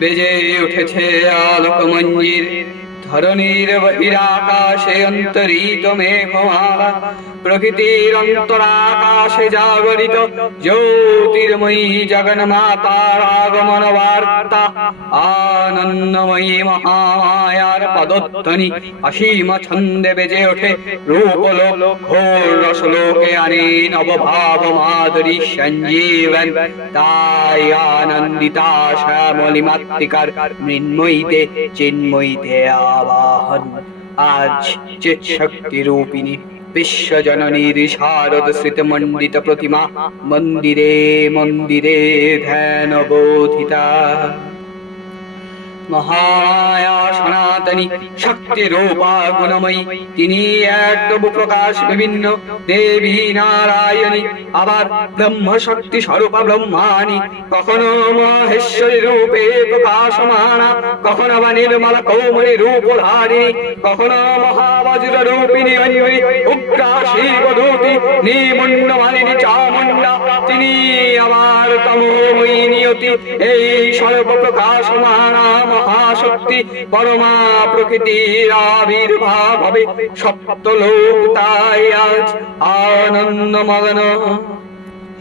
বেজে উঠেছে আলোক মঞ্জির ধরণীর বহিরাকাশে প্রকৃতির অন্তরাকাশে জাগরিত জ্যোতির্ময়ী জগন্মাতার আগমন বার্তা। আনন্দময়ী মহামায়ার পদধ্বনি অসীম ছন্দে বেজে ওঠে। রূপলোক ঘোর রসলোকে আনে নবভাব মাধুরী সঞ্জীবন। তাই আনন্দিতা শ্যামলী মাতৃকার মৃন্ময়ীতে চিন্ময়ীতে আবাহন। আজ যে শক্তি রূপিণী বিশ্বজননীর শারদ স্মৃতমণ্ডিত প্রতিমা মন্দিরে মন্দিরে ধ্যান বোধিতা মহামায়া সনাতনী শক্তি রূপা গুণময়ী তিনি এক প্রকাশ বিভিন্ন। দেবী নারায়ণী, আবার ব্রহ্ম শক্তি স্বরূপা ব্রহ্মাণী। কখনো মহেশ্বরী রূপে প্রকাশমানা কখনো বা নির্মল কৌমলী রূপ ধারিণী কখনো মহাবজ্র রূপিণী অন্যী উগ্রা শিবদূতি মালিনী চামুণ্ডা। তিনি আবার তমোময়ী নিয়তি, এই সর্বপ্রকাশমানা মহাশক্তি পরমা প্রকৃতির আবির্ভাব হবে। সপ্তলোক তাই আজ আনন্দ মগ্ন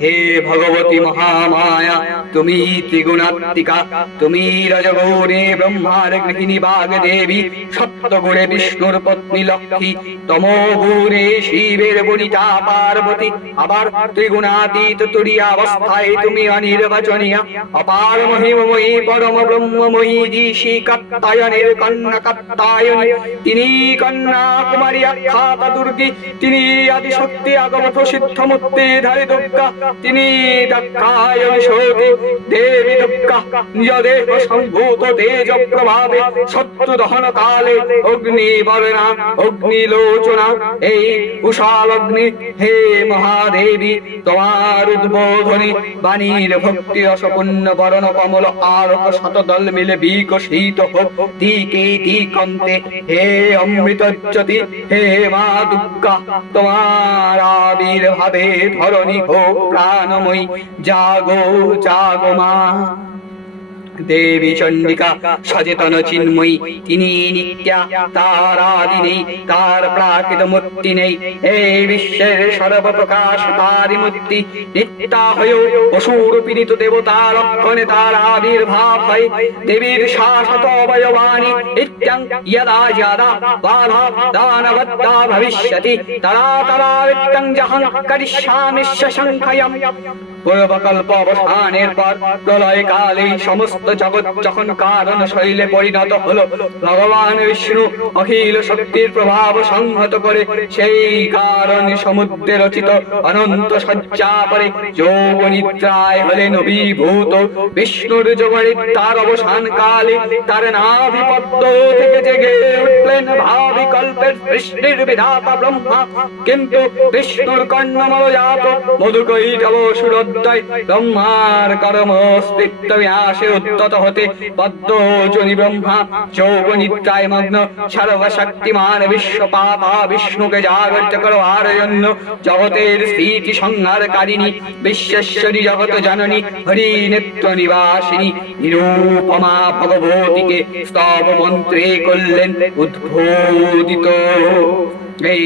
হে ভগবতী মহামায়া, তুমি ত্রিগুণাত্মিকা, তুমি রজগৌরে ব্রহ্মার গৃহিণী বাগ দেবী সপ্তগুণে বিষ্ণুর পত্নী লক্ষ্মী, তমোগুণে শিবের বনিতা, পার্বতী, আবার ত্রিগুণাতীত তুরিয়া অবস্থায় তুমি অনির্বাচনীয়া, অপার মহিমময়ী পরম ব্রহ্মময়ী ঋষি কাত্তায়নের কন্যা কাত্তায়নী, তিনি কন্যা কুমারী আখ্যাত দুর্গী, তিনি আদিশক্তি আগম প্রসিদ্ধ মূর্তি ধারী দুর্গা তিনি দক্ষায়নী সতী দেবী দুর্গা নিজ দেহ সম্ভূত তেজ প্রভাবে শত্রু দহন কালে অগ্নি বরণা, অগ্নি লোচনা, এই কুশাল অগ্নি, হে মহাদেবী, তোমার উদ্বোধনী বাণীর ভক্তি রসপূর্ণ বরণ কমল আরক শতদল মিলে বিকশিত হোক। দিকে দিকন্তে হে অমৃত জ্যোতি হে মা দুর্গা, তোমার আবির্ভাবে ধরণী হোক। প্রাণময়ী জাগো জাগো মা। দেবী চন্ডিকা সচেতন চিন্ময়ী। তিনি নিত্যা, তার আদি নেই, তার প্রাকৃত মূর্তি নেই। এই বিশ্বের সর্বপ্রকাশ তারি মূর্তি নিত্যা হয়েও অসুর পীড়িত দেবতা লক্ষণে তার আবির্ভাব হয়। দেবীর শাশ্বত অবয়বাণী, নিত্যং ইয়দা জাদা, বাধা দানবত্তা ভবিষ্যতি। তারা তারা বিত্তং জহং করিষ্যামিশ্য সংখ্যয়ম পূর্বকল্প অবসানের পর প্রলয় কালে সমস্ত জগৎ যখন কারণ শৈলে পরিণত হলো, ভগবান বিষ্ণু অখিল শক্তির প্রভাব সংহত করে সেই কারণ সমুদ্রে রচিত অনন্ত সজ্জা পরে যোগ নিদ্রায় হলেন অভিভূত। বিষ্ণুর যোগ নিদ্রার অবসান কালে তার নাভিপদ্ম থেকে জেগে উঠলেন ভাবি সৃষ্টির বিধাতা ব্রহ্মা। কিন্তু বিষ্ণুর কর্ণমল জাত মধুকৈটব বিশ্বেশ্বরী জগত জননী হরি নেত্র নিবাসিনী নিরূপমা ভগবতীকে স্তব মন্ত্রে করলেন উদ্বোধিত। এই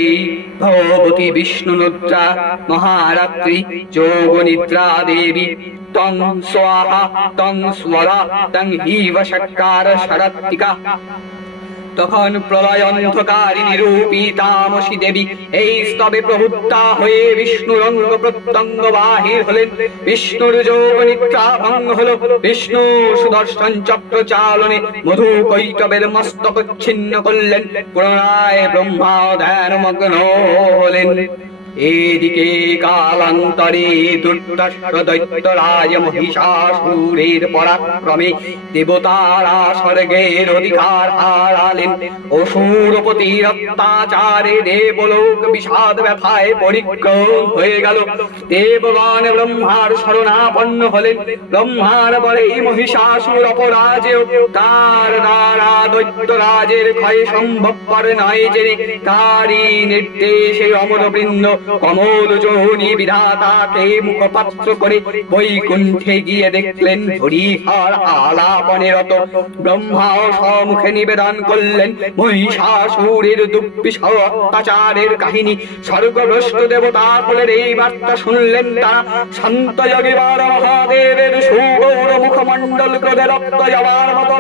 ভগবতী বিষ্ণু নুদ্রা মহারাত্রি, যোগ নিদ্রা দেবী? তং স্বাহা তং স্বরা তং হিব সকার শরত্তিকা তখন প্রলয় অন্ধকারী নিরূপী তামসী দেবী এই স্তবে প্রভুত্তা হয়ে বিষ্ণুর অঙ্গ প্রত্যঙ্গ বাহির হলেন। বিষ্ণুর যোগ নিদ্রা ভঙ্গ হল। বিষ্ণু সুদর্শন চক্র চালনে মধু কৈতবের মস্তক ছিন্ন করলেন। পুনরায় ব্রহ্মা ধ্যান মগ্ন হলেন। এদিকে কালান্তরে দুর্দর্শ দৈত্যরাজ মহিষাসুরের পরাক্রমে দেবতারা স্বর্গের অধিকার হারালেন। অসুরপতির অত্যাচারে দেবলোক বিষাদ ব্যথায় পরিক্রম হয়ে গেল। দেবগণ ব্রহ্মার শরণাপন্ন হলেন। ব্রহ্মার বলে মহিষাসুর অপরাজে তার দ্বারা দৈত্যরাজের ক্ষয় সম্ভবপর নয় জেনে তারই নির্দেশে অমরবৃন্দ কমল বিধাতাকে মুখপাত্র করে বৈকুণ্ঠে গিয়ে দেখলেন ব্রহ্মা সম্মুখে নিবেদন করলেন, মহিষাসুরের অত্যাচারের কাহিনী। স্বর্গভ্রষ্ট দেবতা কুলের এই বার্তা শুনলেন শান্ত যোগীবার মহাদেবের সুগৌর মুখমণ্ডল ক্রোধে রক্ত যাওয়ার মতো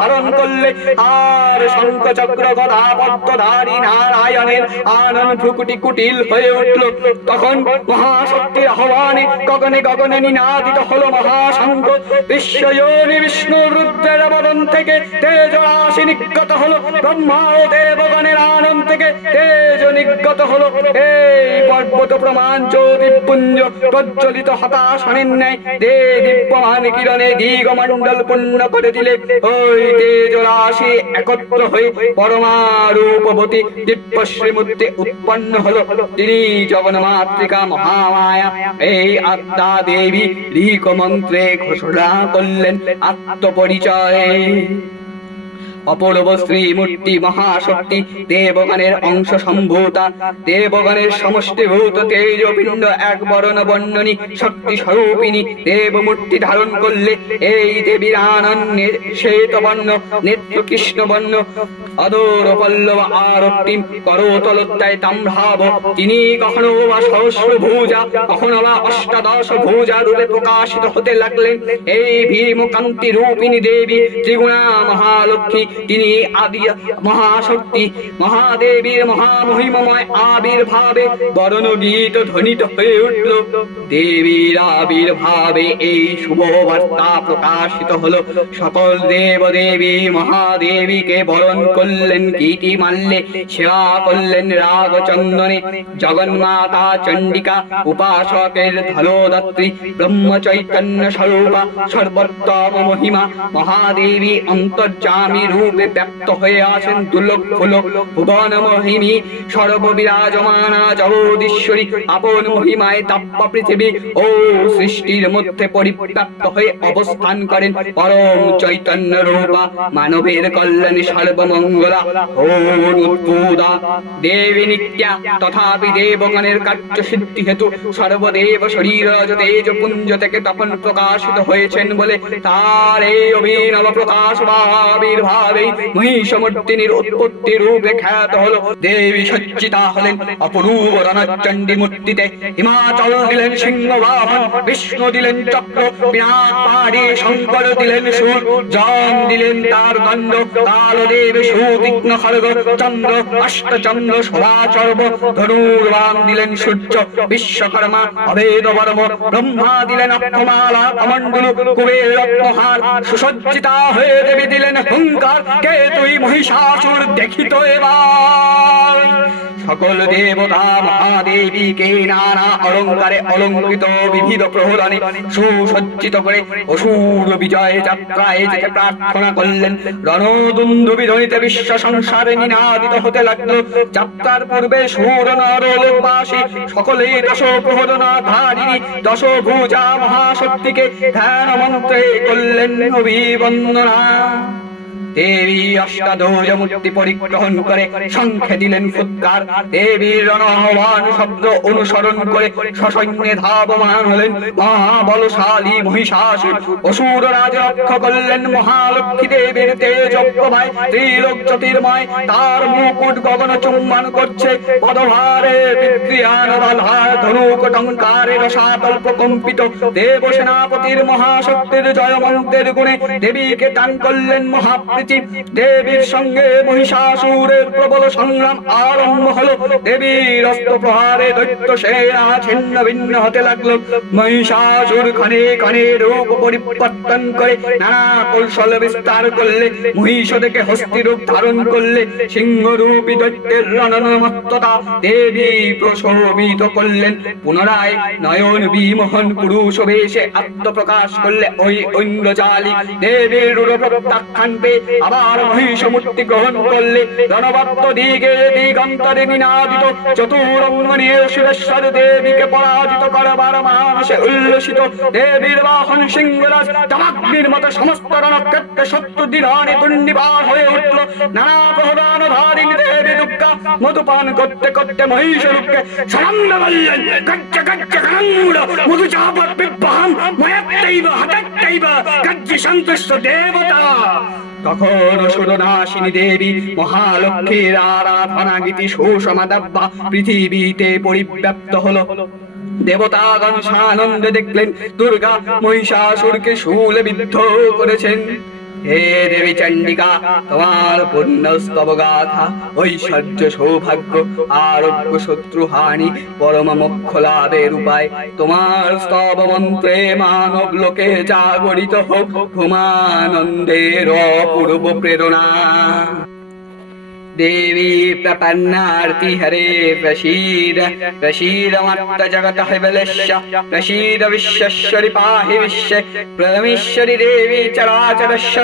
ধারণ করলে আর শঙ্খ চক্র গদা পদ্মধারী নারায়ণের আনন্দ ভ্রুকুটি কুটিল হয়ে উঠল। তখন মহাশক্তির আহ্বানে গগনে গগনে নিনাদিত হলো মহাশঙ্খ। বিশ্বয়োনি বিষ্ণু রুদ্রের বদন থেকে তেজ রাশি নিগত হলো। ব্রহ্মা ও দেবগণের আনন্দ থেকে তেজ নিগত হলো। এই পর্বত প্রমাণ জ্যোতিপুঞ্জ প্রজ্বলিত হতাশনের ন্যায় দে দিব্যমান কিরণে দিগমণ্ডল পূর্ণ করে দিলে ওই তেজ রাশি একত্র হয়ে পরমারূপবতী দিব্যশ্রী মধ্যে উৎপন্ন হলো। তিনি জগন্মাতৃকা মহামায়া। এই আত্মা দেবী ঋক মন্ত্রে ঘোষণা করলেন আত্মপরিচয়। অপূর্ব শ্রী মূর্তি মহাশক্তি দেবগণের অংশ সম্ভূতা। দেবগণের সমষ্টিভূত তেজপিণ্ড এক বরণ বর্ণনী, শক্তি স্বরূপিনী দেব মূর্তি ধারণ করলে এই দেবীর আনন্দে শ্বেত বর্ণ নেত্র কৃষ্ণ বর্ণ। অদর পল্লব আরক্তিম করতলোত্তায় তাম্রাভ তিনি কখনো বা সহস্র ভুজা, কখনো বা অষ্টাদশ ভুজা রূপে প্রকাশিত হতে লাগলেন। এই ভীম কান্তি রূপিণী দেবী, ত্রিগুণা মহালক্ষ্মী তিনি আদি মহাশক্তি, মহাদেবীর মহামহিমময় আবির্ভাবে বরণ গীত ধ্বনিত হয়ে উঠল। দেবীর আবির্ভাবে এই শুভ বার্তা প্রকাশিত হলো। সকল দেব দেবী মহাদেবীকে বরণ করলেন, কীর্তি মাল্যে সেবা করলেন রাগ চন্দনে জগন্মাতা চণ্ডিকা, উপাসকের ধলোদাত্রী ব্রহ্ম চৈতন্য স্বরূপা, সর্বোত্তম মহিমা, মহাদেবী অন্তর্যামী রূপে ব্যক্ত হয়ে আছেন দুলক ফুলক ভুবন মহিমী সর্ব বিরাজমানা জগদীশ্বরী, আপন মহিমায় তাপ্য পৃথিবী ও সৃষ্টির মধ্যে পরিব্যাপ্ত হয়ে অবস্থান করেন পরম চৈতন্য রূপা, মানবের কল্যাণী সর্বমঙ্গলা ও উদ্ভুদা দেবী নিত্যা, তথাপি দেবগণের কার্য সিদ্ধি হেতু সর্বদেব শরীর তেজ পুঞ্জ থেকে তখন প্রকাশিত হয়েছেন বলে তার এই অভিনব প্রকাশ বা আবির্ভাবে মহিষমূর্তিনীর উৎপত্তি রূপে খ্যাত হলো। দেবী সজ্জিতা হলেন অপরূপ রণচণ্ডী মূর্তিতে। হিমাচল দিলেন সিংহ বাহন বিষ্ণু দিলেন চক্র পাহাড়ি শঙ্কর দিলেন সুর, জম দিলেন তার দণ্ড, কালদেব সুতীক্ষ্ণ খড়গ, চন্দ্র, অষ্টচন্দ্র, সদাচর্ব, ধনুর্বাণ দিলেন সূর্য, বিশ্বকর্মা অভেদ বর্ম ব্রহ্মা দিলেন অক্ষমালা কমণ্ডল কুবের রত্নহার, সুসজ্জিতা হয়ে দেবী দিলেন হুঙ্কার কে তুই মহিষাসুর দেখিত এবার। সকল দেবতা মহাদেবীকে নানা অলঙ্কারে অলঙ্কৃত, বিবিধ প্রহরণে সুসজ্জিত করে অসুর বিজয় যাত্রায় যেতে প্রার্থনা করলেন। রণদুন্দুবি ধ্বনিতে বিশ্ব সংসারে নিনাদিত হতে লাগল। যাত্রার পূর্বে সুর নর লোকবাসী সকলে দশ প্রহরণা ধারিণী দশ ভুজা মহাশক্তিকে ধ্যান মন্ত্রে করলেন অভিবন্দনা। দেবী মূর্তি পরিগ্রহণ করে সংখ্যে দিলেন ফুৎকার। শব্দ অনুসরণ করে সসৈন্যে ধাবমান হলেন মহাবলশালী অসুর রাজ রক্ষ করলেন মহালক্ষ্মী দেবীর তেজ প্রভায় ত্রিলোক জ্যোতির্ময়, তার মুকুট গগন চুম্বন করছে। পদভারে ধনুক টঙ্কারে রসাতল প্রকম্পিত দেব সেনাপতির মহাশক্তির জয় মন্ত্রের গুণে দেবীকে দান করলেন মহাপ্রী প্রভৃতি দেবীর সঙ্গে মহিষাসুরের প্রবল সংগ্রাম আরম্ভ হলো। দেবীর অস্ত্র প্রহারে দৈত্য সেনা ছিন্ন ভিন্ন হতে লাগল। মহিষাসুর খানে খানে রূপ পরিবর্তন করে নানা কৌশল বিস্তার করলে, মহিষ থেকে হস্তি রূপ ধারণ করলে সিংহ রূপী দৈত্যের রণনমত্ততা দেবী প্রশোভিত করলেন। পুনরায় নয়ন বিমোহন পুরুষ বেশে আত্মপ্রকাশ করলে ওই ঐন্দ্রজালিক দেবীর রূপ প্রত্যাখ্যান পেয়ে আবার মহিষ মূর্তি গ্রহণ করলে রণবত্ত দিকে দিগন্তরে নিনাদিত চতুরঙ্গনে শিবেশ্বর দেবীকে পরাজিত করবার মানসে উল্লসিত দেবীর বাহন সিংহরাজ তামাগ্নির মতো সমস্ত রণক্ষেত্রে শত্রু দিধানে দুর্নিবার হয়ে উঠল। নানা প্রহদান ধারিণী দেবী দুর্গা মধুপান করতে করতে মহিষ রূপকে সানন্দ বললেন গজ্জ গজ্জ গণঙ্গুল মধু চাপ বিবাহম ময়াত্তৈব হঠাত্তৈব গজ্জি সন্তুষ্ট দেবতা। তখন সুরনাশিনী দেবী মহালক্ষ্মীর আরাধনা গীতি সুষমাদাব্বা পৃথিবীতে পরিব্যাপ্ত হলো। দেবতাগণ সানন্দে দেখলেন, দুর্গা মহিষাসুরকে শুলে বিদ্ধ করেছেন। হে দেবী চণ্ডিকা, তোমার পুণ্যস্তব গাথা ঐশ্বর্য সৌভাগ্য, আরোগ্য শত্রু হানি, পরম মোক্ষ লাভের উপায়। তোমার স্তব মন্ত্রে মানব লোকে জাগরিত হোক ঘুমানন্দের অপূর্ব প্রেরণা। देवी प्रपन्नार्ति हरे प्रसीद प्रसीदमत्तजगतः बलश्च प्रसीद विश्वेश्वरि पाहि विश्वे प्रमीश्वरि देवी चराचरश्च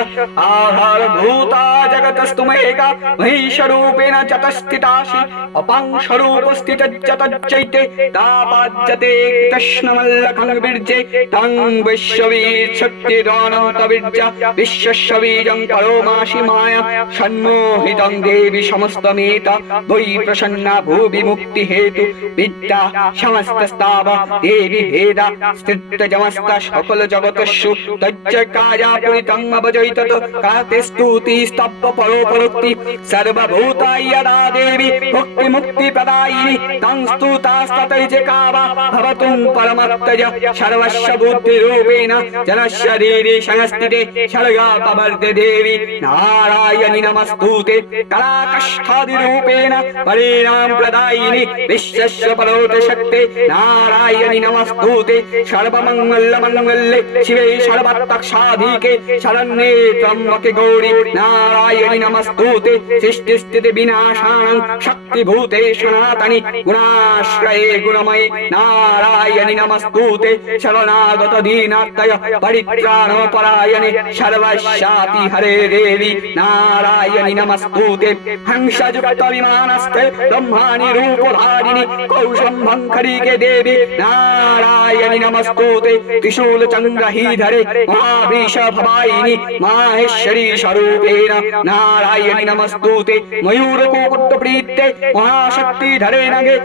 आधारभूता जगतस्तुमेका महिषरूपेण चतस्थितासि अपांशरूपस्थितज्जतच्चैते तापाज्यते कृष्णमल्लखं बीर्जे तं विश्ववीच्छक्तिरानन्तबीर्ज विश्वस्वीजं करोमाशि माया सन्मोहितं देवी সমস্ত মেতা বৈ প্রসন্না ভূবি মুক্তি হেতু। বিদ্যা, সমস্ত স্তাব, দেবী ভেদা স্থিত জমস্ত সকল জগতস্যু তজ্জ কায়া পুরিতং অবজয়িতত কাতে স্তুতি স্তব্ধ পরোপরোক্তি। সর্বভূতা ইয়দা দেবী ভক্তি মুক্তি প্রদায়িনী। তং স্তুতাস্ততৈ যে কাবা ভবতুং পরমত্তজ সর্বস্ব বুদ্ধি রূপেণ। জন শরীরে সংস্থিতে সর্গা পবর্তে দেবী। নারায়ণি নমস্তুতে। কলাকষ্ঠাদিরূপেণ পরিণাম প্রদায়িনী বিশ্বস্য পরোত শক্তি নারায়ণি নমস্তুতে সর্বমঙ্গল মঙ্গলে শিবে সর্বাত্মসাধিকে শরণ্যে ত্রম্বকে গৌরী নারায়ণি নমস্তুতে সৃষ্টি স্থিতি বিনাশাং শক্তিভূতে সনাতনি গুণাশ্রয়ে গুণময়ী নারায়ণি নমস্তুতে শরণাগত দীনার্তয় পরিত্রাণ পরায়ণে সর্বশাতি হরে দেবী নারায়ণি নমস্তুতে হংসযুক্ত বিমানস্থে ব্রহ্মাণি রূপধারিণি কৌশম্ভং খরিকে দেবী নারায়ণি নমস্তুতে ত্রিশূল চন্দ্রহীধরে মহাবৃষ ভবাయిని মাহেশ্বরী স্বরূপেণ নারায়ণি নমস্তুতে ময়ূর কুকুট প্রীতে মহাশক্তি ধরে নগে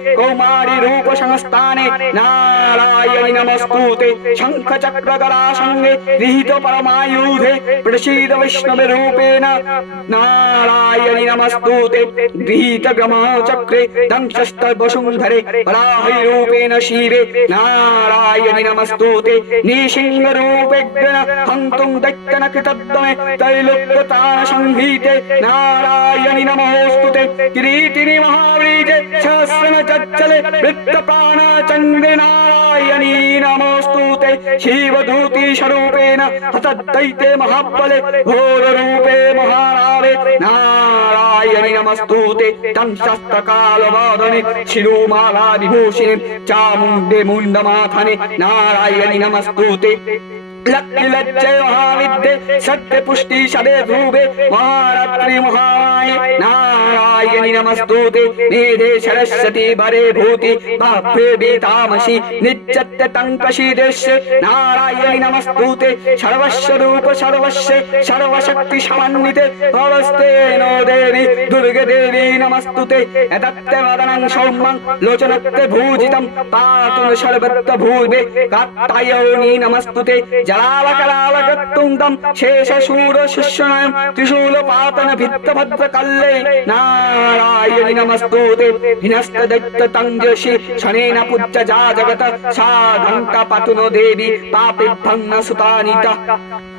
दूते गृहीत गमाचक्रे दंशस्तवसुन्धरे पराहैरूपेण शिवे नारायणि नमस्तुते निशिङ्गरूपेण हन्तुं दैत्यनकृतद्दमे तैलोक्यतानसंहीते नारायणि नमोऽस्तुते किरीटिनि महाव्रीजे सहस्रनचच्छले वृत्तप्राणचन्द्रे नारायणी नमोऽस्तुते शिवदूति स्वरूपेण हतद्दैते महाबले घोररूपे महारावे नारायण नमस्तुते तं शस्त्रकालवादने शिरोमाला विभूषिणे चामुण्डे मुण्डमाथने नारायणि नमस्तुते लक्ष्मी लज्जय महाविद्ये सत्य पुष्टि सदे ध्रुवे महारात्रि महाय नारायणि नारायणि नमस्तुते मेधे सरस्वती भरे भूति भव्ये वेतामसि नित्यत्य तङ्कशीदेश नारायणि नमस्तुते सर्वस्य रूप सर्वस्य सर्वशक्ति समन्विते भवस्ते नो देवी दुर्गे देवी नमस्तुते यदत्ते वदनं सौम्यं लोचनत्ते भूजितं पातुं सर्वत्र भूवे कात्तायौनि नमस्तुते जलालकलालकत्तुन्दं शेषशूरशिष्यणं त्रिशूलपातन भित्तभद्रकल्लै ना नारायणि नमस्तुते हिनस्तदत्ततञ्जसि क्षणेन पूज्य जा जगत सा घण्टा पातु नो देवी पापिभ्यं न सुतानितः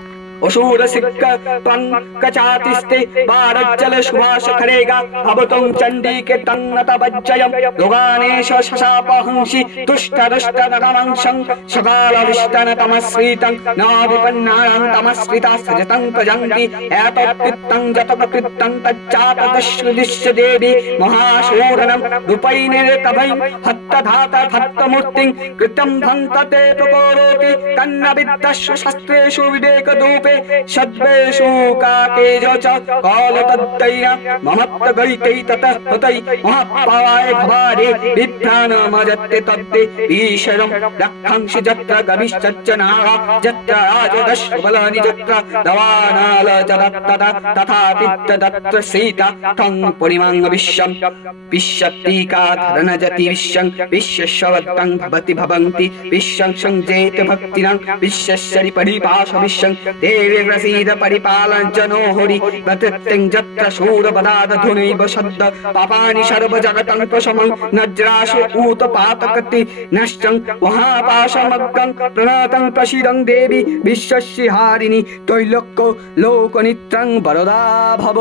वसुरसिक्क त्वन्कचातिस्ते भारज्जल शुभाशखरेगा भवतं चण्डीके तन्नतवज्जयं लोगानेश शशापहंसि तुष्टदुष्टनरवंशं सकालविष्टनतमश्रितं नाविपन्नानं तमश्रिता सजतं प्रजन्ति एतत्कृत्तं जतप्रकृत्तं तच्चापदश्रुदिश्य देवी महाशूरणं रूपैनिरेकभैं हत्तधात हत्तमूर्तिं कृतं भन्तते प्रकोरोति तन्न विद्दस्व शस्त्रेषु विवेकदूपे शब्देषु काकेज च कालतद्दैन ममत्तगैकैततः हतै महापावाय भवारे विभ्राणमजत्ते तद्दे ईशरं रक्षांसि जत्र गविश्चच्च नाः जत्र राजदश्वलानि जत्र दवानाल च दत्तत तथा पित्त दत्त सीता तं पुरिमाङ्ग विश्वं विश्वत्तीका धरणजति विश्वं विश्वशवत्तं भवति भवन्ति विश्वं संजेत भक्तिनां विश्वस्यरि परिपाश विश्वं ते देवेव्रसीद परिपालञ्च नो हरि वतृप्तिं यत्र शूरपदादधुनैव शब्द पापानि सर्वजगतं प्रशमं नज्रासु ऊत पातकति नष्टं महापाशमग्गं प्रणातं प्रशिरं देवि विश्वस्य हारिणि त्रैलोक्य लोकनित्रं वरदा भव